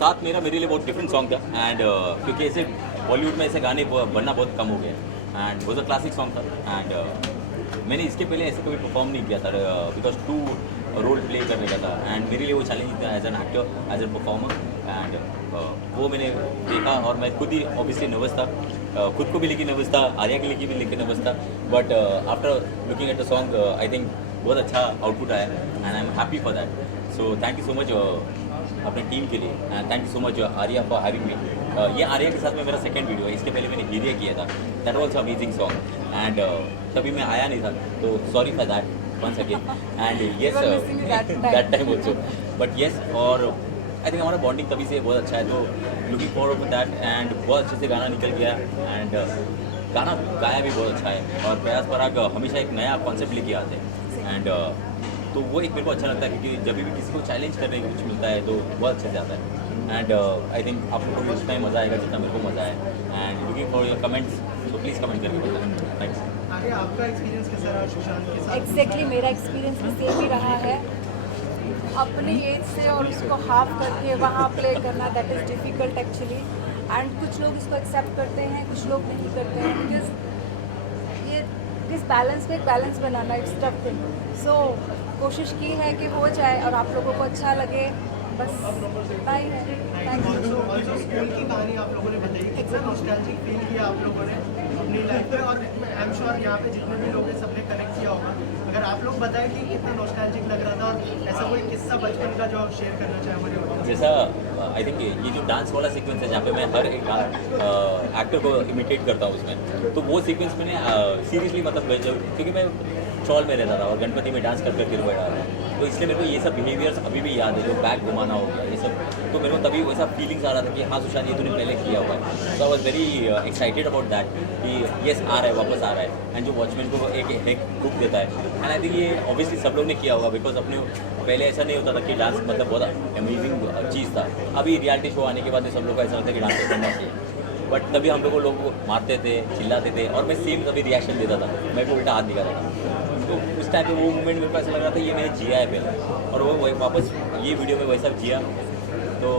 साथ मेरा मेरे लिए बहुत डिफरेंट सॉन्ग था एंड क्योंकि ऐसे बॉलीवुड में ऐसे गाने बनना बहुत कम हो गया एंड वो क्लासिक सॉन्ग था एंड मैंने इसके पहले ऐसे कभी परफॉर्म नहीं किया था बिकॉज टू रोल प्ले करने का था एंड मेरे लिए वो चैलेंज था as an actor as an performer and वो मैंने देखा और मैं खुद ही ऑब्वियसली नर्वस था खुद को भी लेके नर्वस था आर्या के लिए भी लेके नर्वस था but after looking at the song I think बहुत अच्छा आउटपुट आया and I am happy for that so thank you so much अपने टीम के लिए and thank you so much Arya for having me ये आर्या के साथ में मेरा सेकंड वीडियो है इसके पहले मैंने हीरिया किया था that was amazing song and तभी मैं आया नहीं था तो sorry for that once again and yes that time also but yes और आई थिंक हमारा बॉन्डिंग तभी से बहुत अच्छा है तो looking forward for that and बहुत अच्छे से गाना निकल गया एंड गाना गाया भी बहुत अच्छा है और प्रयास पराग हमेशा एक नया कॉन्सेप्ट लेके आते हैं एंड तो वो एक मेरे को अच्छा लगता है क्योंकि जब भी किसी को चैलेंज करने को कुछ मिलता है तो बहुत अच्छे से आता है एंड आई थिंक आप लोगों को उतना ही मज़ा आएगा जितना मेरे को मज़ा आया and looking for your comments तो प्लीज़ कमेंट करके बताएं थैंक्स आगे आपका एक्सपीरियंस कैसा रहा सुशांत के साथ? एग्जैक्टली मेरा एक्सपीरियंस भी सेम ही रहा है अपनी एज से और उसको हाफ करके वहाँ प्ले करना that is difficult actually and कुछ लोग इसको एक्सेप्ट करते हैं कुछ लोग नहीं करते हैं बिकॉज ये इस बैलेंस में एक balance banana it's tough thing so कोशिश की है कि हो जाए और आप लोगों को अच्छा लगे बस इतना ही है थैंक यू ऑल्सो स्कूल की कहानी आप लोगों ने बताई कितना नॉस्टैल्जिक फील किया आप लोगों ने अपनी लाइफ में और आई एम श्योर यहाँ पे जितने भी लोग हैं सबने कनेक्ट किया होगा अगर आप लोग बताएं कि कितना नॉस्टैल्जिक लग रहा था और ऐसा कोई किस्सा बचपन का जो आप शेयर करना चाहें हमारे audience से। जैसा आई थिंक ये जो डांस वाला सीक्वेंस है जहाँ पे मैं हर एक एक्टर को इमिटेट करता हूँ उसमें तो वो सीक्वेंस मैंने सीरियसली मतलब क्योंकि मैं चौल में रहता था और गणपति में डांस कर करके बैठा था तो इसलिए मेरे को ये सब बिहेवियर्स अभी भी याद है जो बैग घुमाना हो गया ये सब तो मेरे को तभी वैसा फीलिंग्स आ रहा था कि हाँ सुशांत ये तूने पहले किया हुआ है so I was very excited about that कि येस आ रहा है वापस आ रहा है एंड जो वॉचमैन को एक बुक देता है एंड आई थिंक ये ऑब्वियसली सब लोग ने किया होगा बिकॉज अपने पहले ऐसा नहीं होता था कि डांस मतलब बहुत अमेजिंग चीज़ था अभी रियलिटी शो आने के बाद सब लोग को ऐसा लगता है कि डांस करना चाहिए बट तभी हम लोग मारते थे चिल्लाते थे और मैं सेम तभी रिएक्शन देता था मैं को उल्टा हाथ दिखाता था तो उस टाइम पे वो मूवमेंट मेरे को ऐसा लग रहा था ये मैंने जिया है पहले और वो वापस ये वीडियो में वैसा जिया तो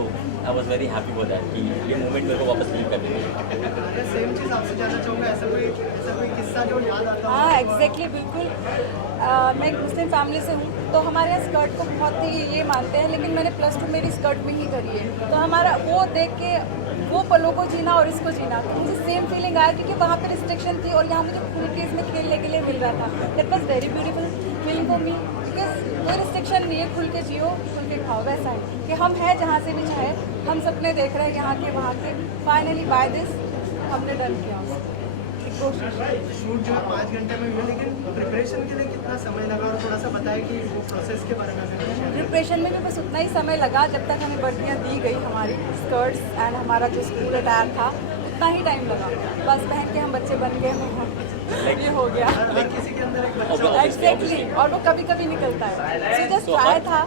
आई was very happy for that कि ये मूवमेंट मेरे को वापस फील करनी है अगर सेम चीज़ आपसे जानना चाहूँगा ऐसा कोई किस्सा जो याद आता हो? हाँ एग्जैक्टली बिल्कुल मैं एक मुस्लिम फैमिली से हूँ तो हमारे यहाँ स्कर्ट को बहुत ही ये मानते हैं लेकिन मैंने +2 मेरी स्कर्ट में ही करी है तो हमारा वो देख के वो पलों को जीना और इसको जीना तो मुझे सेम फीलिंग आया क्योंकि वहाँ पर रिस्ट्रिक्शन थी और यहाँ मुझे खुल के इसमें खेलने के लिए मिल रहा था that was very beautiful feeling for me because कोई रिस्ट्रिक्शन नहीं है खुल के जियो खुल के खाओ वैसा है कि हम हैं जहाँ से भी चाहे हम सपने देख रहे हैं यहाँ के वहाँ के फाइनली बाय दिस हमने डन किया कोशिश शूट जो है 5 घंटे में हुआ लेकिन प्रिपरेशन के लिए कितना समय लगा और थोड़ा सा बताएं कि वो प्रोसेस के बारे में अगर शेयर करें। प्रिपरेशन में भी बस उतना ही समय लगा जब तक हमें वर्दियाँ दी गई हमारी स्कर्ट्स एंड हमारा जो स्कूल अटायर था उतना ही टाइम लगा बस पहन के हम बच्चे बन गए ये हो गया हर किसी के अंदर एक बच्चा एग्जैक्टली और वो कभी कभी निकलता है सो जस्ट ट्राई था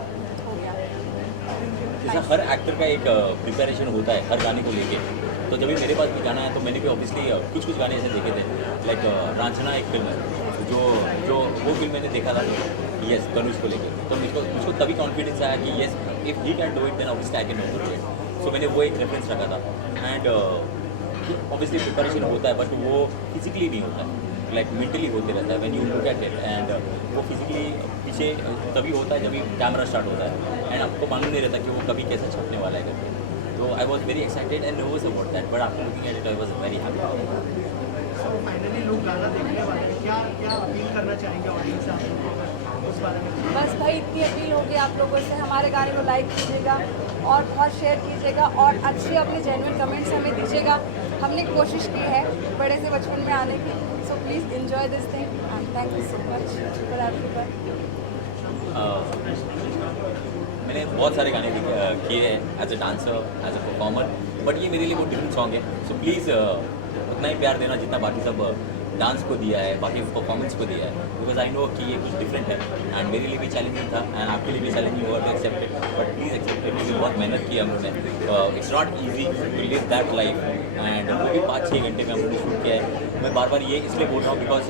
हो गया जैसा हर एक्टर का एक प्रिपरेशन होता है हर गाने को लेके तो जब भी मेरे पास भी गाना है तो मैंने भी ऑब्वियसली कुछ गाने ऐसे देखे थे लाइक रांझना एक फिल्म है जो वो फिल्म मैंने देखा था यस धनुष को लेके तो मुझको तभी कॉन्फिडेंस आया कि yes if he can do it then obviously I can do it so मैंने वो एक रेफरेंस रखा था एंड ऑब्वियसली प्रिपरेशन होता है बट वो फिजिकली नहीं होता है लाइक मेंटली होते रहता है when you look at it and वो फिजिकली पीछे तभी होता है जब भी कैमरा स्टार्ट होता है एंड आपको मालूम नहीं रहता कि वो कभी कैसे छपने वाला है करके तो आई was very excited and nervous about that but after looking at it I was very happy तो फाइनली लोग गाना देखने वाले हैं क्या क्या अपील करना चाहेंगे ऑडियंस से आप लोगों को उस बारे में? बस भाई इतनी अपील होगी आप लोगों से हमारे गाने को लाइक कीजिएगा और बहुत शेयर कीजिएगा और अच्छे अपने जेन्युइन कमेंट्स हमें दीजिएगा हमने कोशिश की है बड़े से बचपन में आने की so please enjoy this thing and thank you so much for everyone मैंने बहुत सारे गाने किए हैं as a dancer as a performer but ये मेरे लिए बहुत डिफरेंट सॉन्ग है सो प्लीज़ उतना ही प्यार देना जितना बाकी सब डांस को दिया है बाकी परफॉर्मेंस को दिया है बिकॉज आई नो कि ये कुछ डिफरेंट है एंड मेरे लिए भी चैलेंजिंग था एंड आपके लिए भी चैलेंजिंग हुआ to accept it but please accept it क्योंकि बहुत मेहनत की हम लोगों ने it's not easy to live that life and वो भी 5-6 घंटे में हम लोगों ने शूट किया है मैं बार बार ये इसलिए बोल रहा हूँ बिकॉज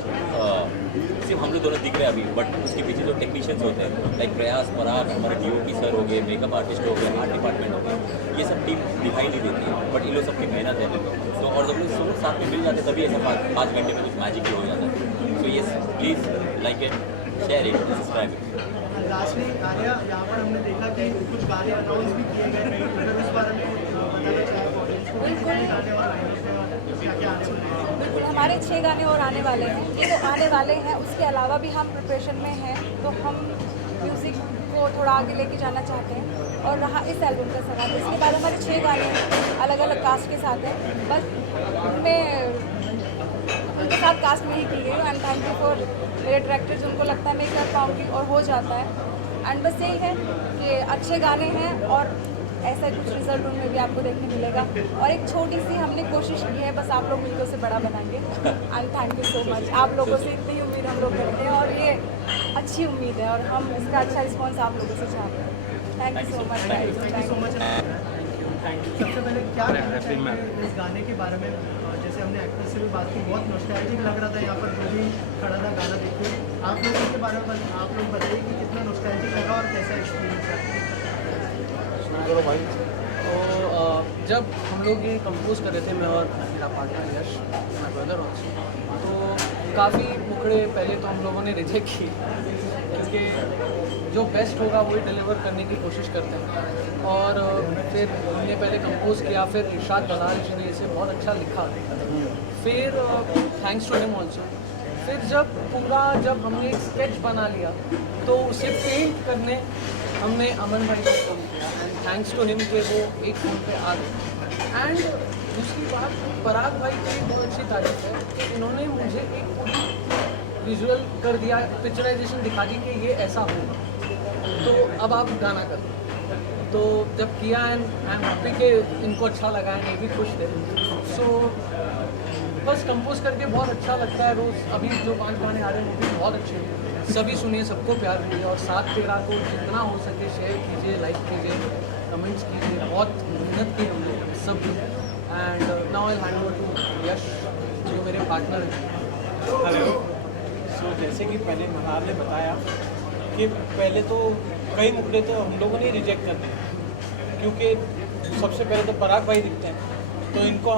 सिर्फ हम लोग दोनों दिख रहे हैं अभी, बट उसके पीछे जो टेक्नीशियंस होते हैं लाइक प्रयास, पराग, हमारे DOP सर हो गए, मेकअप आर्टिस्ट हो गए, आर्ट डिपार्टमेंट हो गए, ये सब टीम दिखाई नहीं देती है, बट इन लोग सबकी मेहनत है। तो और जब लोग सब लोग साथ में मिल जाते हैं तभी ऐसा 5 घंटे में कुछ मैजिक हो जाता है। So yes, please like it, share it, subscribe it. Lastly Arya, यहाँ पर हमने देखा कि कुछ गाने अनाउंस भी किए गए, अगर उस बारे में बताना चाहें ऑडियंस को, कितने गाने और क्या आने वाले हैं? बिल्कुल, हमारे 6 गाने और आने वाले हैं, ये तो आने वाले हैं। उसके अलावा भी हम प्रिपरेशन में हैं, तो हम म्यूज़िक को थोड़ा आगे लेके जाना चाहते हैं। और रहा इस एल्बम का सवाल, इसके बाद हमारे 6 गाने अलग अलग कास्ट के साथ हैं, बस उनमें उनके साथ कास्ट में ही की गई हूँ। एंड थैंक यू फॉर मेरे डायरेक्टर, जिनको लगता है मैं कर पाऊँगी और हो जाता है। एंड बस यही है कि अच्छे गाने हैं और ऐसा कुछ रिजल्ट उनमें भी आपको देखने मिलेगा। और एक छोटी सी हमने कोशिश की है, बस आप लोग मिलकर उसे बड़ा बनाएंगे। And thank you so much, आप लोगों से इतनी उम्मीद हम लोग करते हैं और ये अच्छी उम्मीद है और हम इसका अच्छा रिस्पॉन्स आप लोगों से चाहते हैं। Thank you so much. Thank you so much. सबसे पहले क्या कहना चाहिए इस गाने के बारे में? जैसे हमने एक्टर से भी बात की, बहुत नॉस्टैल्जिक लग रहा था यहाँ पर जो भी खड़ा था गाना देखते हुए। आप लोगों के बारे में आप लोग बताइए कि कितना नॉस्टैल्जिक लगा और कैसा एक्सपीरियंस रहा? तो जब हम लोग ये कंपोज कर रहे थे, मैं और मेरा partner Yash, my brother also, तो काफ़ी मुखड़े पहले तो हम लोगों ने रिजेक्ट की, क्योंकि जो बेस्ट होगा वही डिलीवर करने की कोशिश करते हैं। और फिर हमने पहले कंपोज किया, फिर इरशाद बलाल जी ने इसे बहुत अच्छा लिखा, फिर थैंक्स टू हिम ऑल्सो। फिर जब हमने एक स्केच बना लिया तो उसे पेंट करने हमने अमन भाई को फ़ोन किया, एंड थैंक्स टू हिम कि वो एक फ़ोन पे आ गए। एंड दूसरी बात, पराग भाई की बहुत अच्छी तारीफ है कि इन्होंने मुझे एक विजुअल कर दिया, पिक्चराइजेशन दिखा दी कि ये ऐसा होगा, तो अब आप गाना करो। तो जब किया, एंड आई एम हैप्पी कि इनको अच्छा लगा है, ये भी खुश थे। सो बस कंपोज करके बहुत अच्छा लगता है रोज़। अभी जो 5 गाने आ रहे हैं वो भी बहुत अच्छे हैं, सभी सुनिए, सबको प्यार दीजिए और 7/13 को जितना हो सके शेयर कीजिए, लाइक कीजिए, कमेंट्स कीजिए। बहुत मेहनत की हमने सब। And now I hand over to Yash जो मेरे पार्टनर हैं। हेलो। सो जैसे कि पहले मनार ने बताया कि पहले तो कई मुद्दे तो हम लोगों ने रिजेक्ट कर दिए, क्योंकि सबसे पहले तो पराग भाई दिखते हैं, तो इनको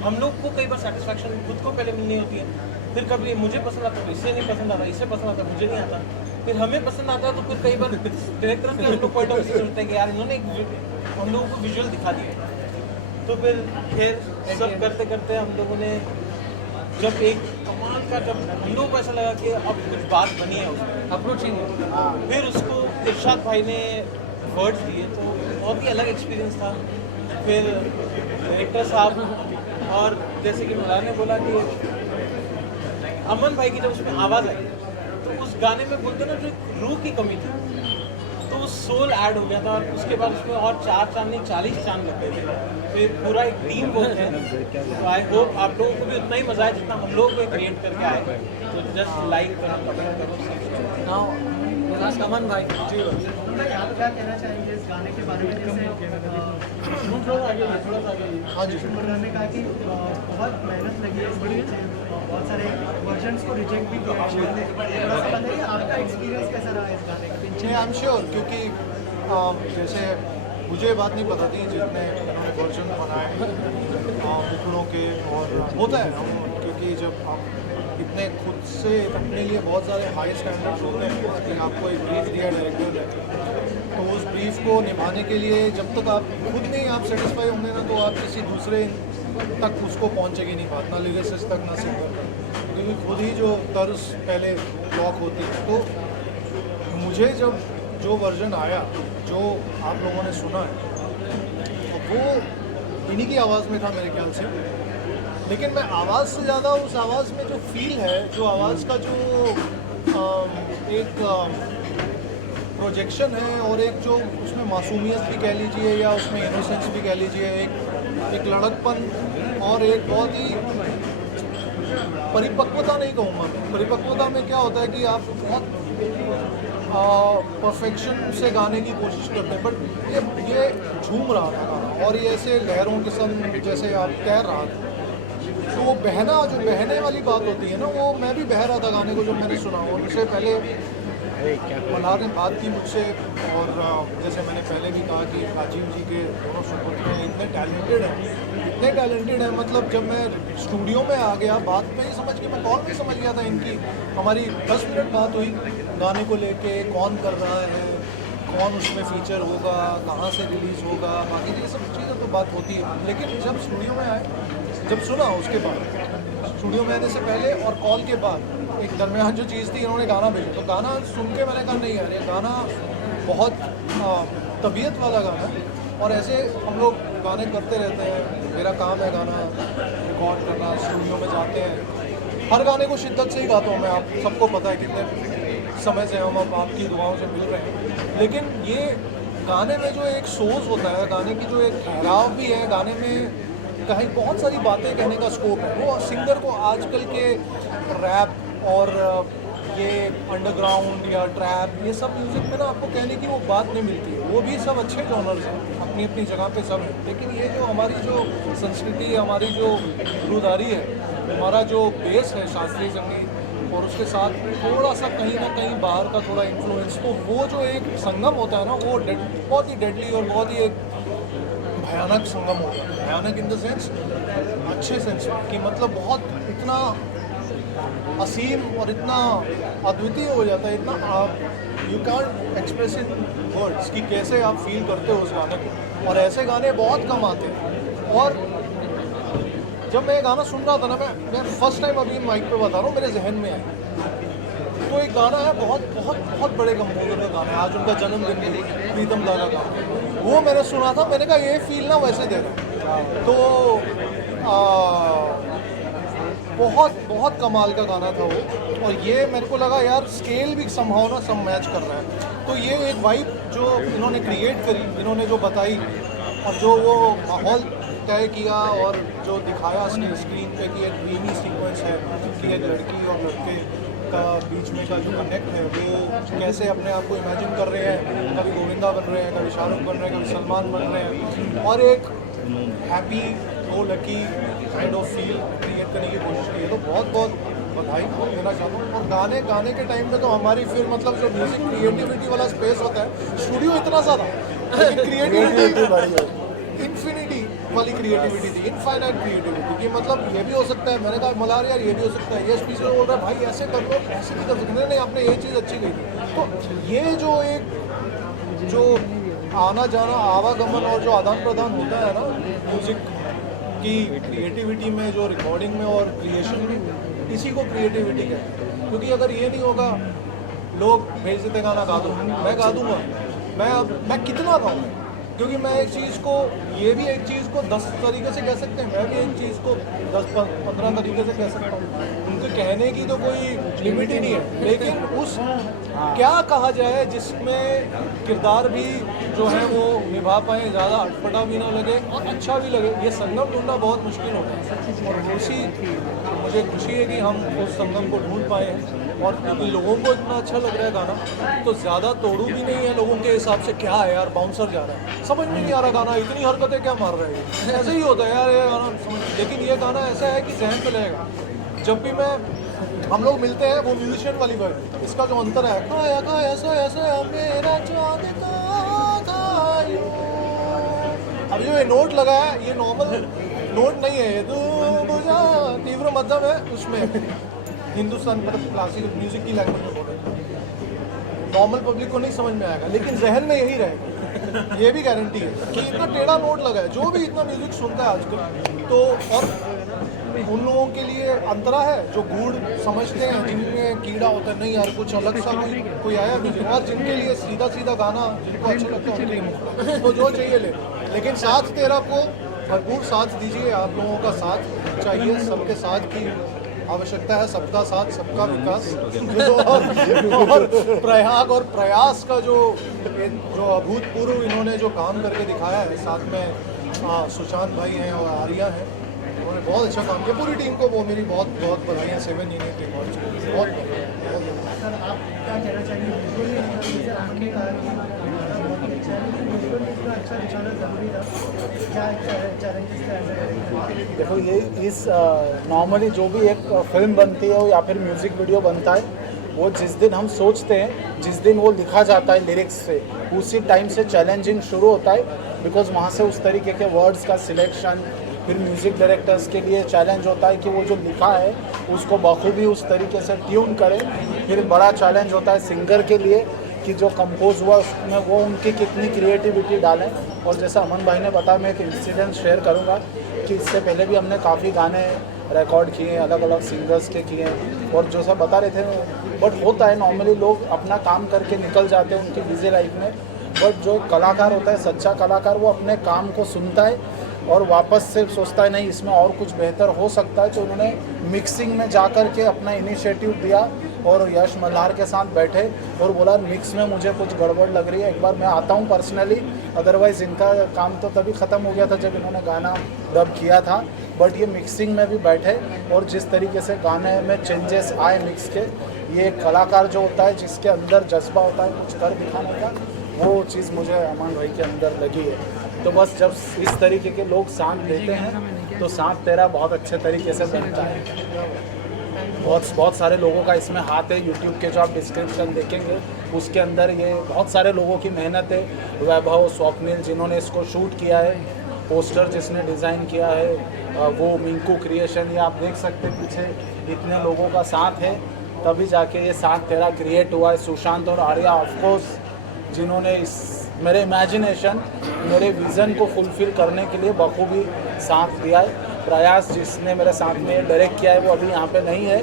हम लोग को कई बार सेटिस्फैक्शन खुद को पहले मिलनी होती है। फिर कभी मुझे पसंद आता तो इससे नहीं पसंद आता, इससे पसंद आता मुझे नहीं आता, फिर हमें पसंद आता तो फिर कई बार डायरेक्टर के हम लोग पॉइंट ऑफ व्यू चलते हैं कि यार इन्होंने हम लोगों को विजुअल दिखा दिया। तो फिर सब करते करते हम लोगों ने जब एक कमाल का, जब हम लोगों को ऐसा लगा कि अब कुछ बात बनी है उसमें अप्रोचिंग, फिर उसको इरशाद भाई ने वर्ड्स दिए, तो बहुत ही अलग एक्सपीरियंस था। फिर डायरेक्टर साहब और जैसे कि मलार ने बोला कि अमन भाई की जब उसमें आवाज़ आई तो उस गाने में बोलते ना जो रूह की कमी थी, तो उस सोल ऐड हो गया था। और उसके बाद उसमें और 4 चांद नहीं 40 चांद लगते थे। फिर पूरा एक टीम बोलते हैं, तो आई होप आप लोगों को भी उतना ही मज़ा आए जितना हम लोग को क्रिएट करके आए। तो जस्ट लाइक करो, कमेंट करो। नाउ अमन भाई जी, आप क्या कहना चाहेंगे इस गाने के बारे में? जैसे हाँ जी, सिमरन ने कहा कि बहुत मेहनत लगी है इसके पीछे, बहुत सारे वर्जन्स को रिजेक्ट भी किया है। थोड़ा सा बताइए आपका एक्सपीरियंस कैसा रहा इस गाने का? नहीं, आई एम श्योर, क्योंकि जैसे मुझे बात नहीं पता थी जितने उन्होंने वर्जन बनाए टुकड़ों के, और होता है क्योंकि जब आप इतने खुद से अपने लिए बहुत सारे हाई स्टैंडर्ड्स होते हैं कि आपको एक ब्रीफ दिया डायरेक्टर ने, तो उस ब्रीफ को निभाने के लिए जब तक आप खुद नहीं आप सेटिस्फाई होंगे ना, तो आप किसी दूसरे तक उसको पहुंचेगी नहीं बात, ना लिरिसिस्ट तक, ना सिंगर तक, क्योंकि खुद ही जो तर्ज पहले ब्लॉक होती है। तो मुझे जब जो वर्जन आया जो आप लोगों ने सुना है वो इन्हीं की आवाज़ में था मेरे ख्याल से, लेकिन मैं आवाज़ से ज़्यादा उस आवाज़ में जो फील है, जो आवाज़ का जो एक प्रोजेक्शन है और एक जो उसमें मासूमियत भी कह लीजिए या उसमें इनोसेंस भी कह लीजिए, एक लड़कपन और एक बहुत ही परिपक्वता नहीं कहूँगा मैं। परिपक्वता में क्या होता है कि आप बहुत परफेक्शन से गाने की कोशिश करते हैं, बट ये झूम रहा था गाना और ये ऐसे लहरों के संग जैसे आप तैर रहा था, तो वो बहने वाली बात होती है ना, वो मैं भी बह रहा था गाने को जब मैंने सुना। और उससे पहले मल्हार ने बात की मुझसे, और जैसे मैंने पहले भी कहा कि राजीव जी के दोनों सुपुत्र हैं, इतने टैलेंटेड हैं। मतलब जब मैं स्टूडियो में आ गया, बात में ही समझ के मैं कौन भी समझ गया था इनकी। हमारी 10 मिनट बात हुई गाने को लेके, कौन कर रहा है, कौन उसमें फीचर होगा, कहाँ से रिलीज़ होगा, बाकी ये सब चीज़ें तो बात होती है। लेकिन जब स्टूडियो में आए, जब सुना, उसके बाद स्टूडियो में आने से पहले और कॉल के बाद एक दरमियान जो चीज़ थी, इन्होंने गाना भेजा, तो गाना सुन के मैंने कहा नहीं यार, ये गाना बहुत तबीयत वाला गाना है। और ऐसे हम लोग गाने करते रहते हैं, मेरा काम है गाना रिकॉर्ड करना, स्टूडियो में जाते हैं, हर गाने को शिद्दत से ही गाता हूँ मैं, आप सबको पता है कितने समय से हम अब आपकी दुआओं से मिल रहे हैं। लेकिन ये गाने में जो एक सोच होता है, गाने की जो एक ठहराव भी है, गाने में कहीं बहुत सारी बातें कहने का स्कोप है। वो सिंगर को आजकल के रैप और ये अंडरग्राउंड या ट्रैप, ये सब म्यूज़िक में ना आपको कहने की वो बात नहीं मिलती है। वो भी सब अच्छे जॉनर्स हैं, अपनी अपनी जगह पे सब है, लेकिन ये जो हमारी जो संस्कृति, हमारी जो गुरुदारी है, हमारा जो बेस है शास्त्रीय संगीत, और उसके साथ थोड़ा सा कहीं ना कहीं बाहर का थोड़ा इन्फ्लुएंस, तो वो जो एक संगम होता है ना, वो बहुत ही डेडली और बहुत ही एक भयानक संगम होता है। भयानक इन द सेंस, अच्छे सेंस में, कि मतलब बहुत इतना असीम और इतना अद्वितीय हो जाता है, इतना you can't express in words कि कैसे आप फील करते हो उस गाने को। और ऐसे गाने बहुत कम आते हैं। और जब मैं ये गाना सुन रहा था ना, मैं फर्स्ट टाइम अभी माइक पे बता रहा हूँ, मेरे जहन में आया। तो एक गाना है, बहुत बहुत बहुत बड़े कंपोजर का गाना है, आज उनका जन्मदिन है, प्रीतम दा का गाना, वो मैंने सुना था। मैंने कहा ये फील ना वैसे दे रहा है। तो बहुत बहुत कमाल का गाना था वो। और ये मेरे को लगा यार स्केल भी संभाव ना सब मैच कर रहा है। तो ये एक वाइब जो इन्होंने क्रिएट करी, इन्होंने जो बताई, और जो वो माहौल तय किया, और जो दिखाया स्क्रीन पे कि एक ड्रीमी सीक्वेंस है कि एक लड़की और लड़के का बीच में का जो कनेक्ट है, वो कैसे अपने आप को इमेजिन कर रहे हैं, कभी गोविंदा बन रहे हैं, कभी शाहरुख बन रहे हैं, कभी सलमान बन रहे हैं, और एक हैप्पी वो lucky kind of feel create करने की कोशिश की है। तो बहुत बहुत बधाई देना चाहता हूँ। और गाने के टाइम पे तो हमारी फिर मतलब जो म्यूज़िक क्रिएटिविटी वाला स्पेस होता है, स्टूडियो इतना ज़्यादा, लेकिन क्रिएटिविटी इन्फिनिटी वाली क्रिएटिविटी थी, इनफाइनाइट क्रिएटिविटी, कि मतलब ये भी हो सकता है। मैंने कहा मल्हार यार ये भी हो सकता है, ये स्पीच बोल रहा है भाई ऐसे कर लो, ऐसे नहीं कर सकते, नहीं आपने ये चीज़ अच्छी कही थी। तो ये जो एक जो आना जाना, आवागमन और जो आदान प्रदान होता है ना म्यूज़िक की क्रिएटिविटी में, जो रिकॉर्डिंग में और क्रिएशन में, इसी को क्रिएटिविटी कहते हैं। क्योंकि अगर ये नहीं होगा, लोग भेज देते गाना गा दो, मैं गा दूँगा, मैं कितना गाऊँ, क्योंकि मैं एक चीज़ को, ये भी एक चीज़ को 10 तरीके से कह सकते हैं, मैं भी एक चीज़ को 10-15 तरीके से कह सकता हूँ। उनके कहने की तो कोई लिमिट ही नहीं है, लेकिन उस क्या कहा जाए जिसमें किरदार भी जो है वो निभा पाए, ज़्यादा अटपटा भी ना लगे और अच्छा भी लगे, ये संगम ढूंढना बहुत मुश्किल होता है। और मुझे खुशी है कि हम उस संगम को ढूंढ पाए हैं। और क्योंकि लोगों को इतना अच्छा लग रहा है गाना, तो ज़्यादा तोड़ू भी नहीं है लोगों के हिसाब से, क्या है यार बाउंसर जा रहा है, समझ में नहीं आ रहा गाना, इतनी हरकतें क्या मार रहा है, ऐसे ही होता है यार ये गाना समझ। लेकिन ये गाना ऐसा है कि जहन पे लगेगा। जब भी हम लोग मिलते हैं, वो म्यूजिशियन वाली बात, इसका जो अंतर है, खाया खाया सोया सोया मेरा चाँद का था यूं। अब जो ये नोट लगा है, ये नॉर्मल नोट नहीं है, ये तो बुझा तीव्र मध्यम है, उसमें हिंदुस्तान मतलब क्लासिकल म्यूजिक की लैंग्वेज में बोले, नॉर्मल पब्लिक को नहीं समझ में आएगा, लेकिन जहन में यही रहेगा। ये भी गारंटी है कि इतना टेढ़ा नोट लगा है, जो भी इतना म्यूजिक सुनता है आजकल। तो और उन लोगों के लिए अंतरा है जो गूढ़ समझते हैं, जिनमें कीड़ा होता है, नहीं यार कुछ अलग सा कोई आया म्यूजिक, और जिनके लिए सीधा सीधा गाना जिनको अच्छा लगता है उनके लिए तो जो चाहिए ले। लेकिन साथ तेरा को भरपूर साथ दीजिए, आप लोगों का साथ चाहिए, सबके साथ की आवश्यकता है, सबका साथ सबका विकास। और प्रयाग और प्रयास का जो अभूतपूर्व इन्होंने जो काम करके दिखाया है, साथ में सुशांत भाई हैं और आर्या हैं, उन्होंने बहुत अच्छा काम किया। पूरी टीम को वो मेरी बहुत बहुत बधाइयाँ 7 यूनिट रिकॉर्ड्स को, बहुत सर आप क्या कहना चाहेंगे? आपने कहा कि बहुत ही अच्छा है, वीडियो में इतना अच्छा दिखाना ज़रूरी था, क्या चैलेंजेस थे? देखो ये इस नॉर्मली जो भी एक फिल्म बनती है या फिर म्यूज़िक वीडियो बनता है, वो जिस दिन हम सोचते हैं, जिस दिन वो लिखा जाता है लिरिक्स से, उसी टाइम से चैलेंजिंग शुरू होता है। बिकॉज वहाँ से उस तरीके के वर्ड्स का सिलेक्शन, फिर म्यूज़िक डायरेक्टर्स के लिए चैलेंज होता है कि वो जो लिखा है उसको बखूबी उस तरीके से ट्यून करें। फिर बड़ा चैलेंज होता है सिंगर के लिए कि जो कंपोज हुआ उसमें वो उनकी कितनी क्रिएटिविटी डालें। और जैसा अमन भाई ने बताया, मैं एक इंसिडेंट शेयर करूँगा कि इससे पहले भी हमने काफ़ी गाने रिकॉर्ड किए हैं, अलग अलग सिंगर्स के किए हैं, और जो सब बता रहे थे, बट होता है नॉर्मली लोग अपना काम करके निकल जाते हैं उनकी बिजी लाइफ में, बट जो कलाकार होता है, सच्चा कलाकार, वो अपने काम को सुनता है और वापस से सोचता है नहीं इसमें और कुछ बेहतर हो सकता है। तो उन्होंने मिक्सिंग में जा कर के अपना इनिशिएटिव दिया और यश मल्हार के साथ बैठे और बोला मिक्स में मुझे कुछ गड़बड़ लग रही है, एक बार मैं आता हूँ पर्सनली। अदरवाइज़ इनका काम तो तभी ख़त्म हो गया था जब इन्होंने गाना डब किया था, बट ये मिक्सिंग में भी बैठे और जिस तरीके से गाने में चेंजेस आए मिक्स के, ये कलाकार जो होता है जिसके अंदर जज्बा होता है कुछ कर दिखाने का, वो चीज़ मुझे अमन भाई के अंदर लगी है। तो बस जब इस तरीके के लोग साथ देते हैं तो साथ तेरा बहुत अच्छे तरीके से बनता है। बहुत सारे लोगों का इसमें हाथ है। यूट्यूब के जो आप डिस्क्रिप्शन देखेंगे उसके अंदर ये बहुत सारे लोगों की मेहनत है। वैभव, स्वप्निल जिन्होंने इसको शूट किया है, पोस्टर जिसने डिज़ाइन किया है, वो मिंकू क्रिएशन, ये आप देख सकते हैं पीछे इतने लोगों का साथ है, तभी जाके ये साथ तेरा क्रिएट हुआ है। सुशांत और आर्या ऑफकोर्स जिन्होंने इस मेरे इमेजिनेशन, मेरे विज़न को फुलफ़िल करने के लिए बखूबी साथ दिया है। प्रयास जिसने मेरे साथ में डायरेक्ट किया है वो अभी यहाँ पे नहीं है,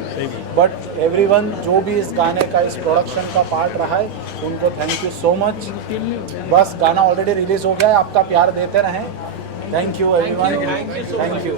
बट एवरीवन जो भी इस गाने का, इस प्रोडक्शन का पार्ट रहा है, उनको थैंक यू सो मच। बस गाना ऑलरेडी रिलीज़ हो गया है, आपका प्यार देते रहें। Thank you everyone, thank you.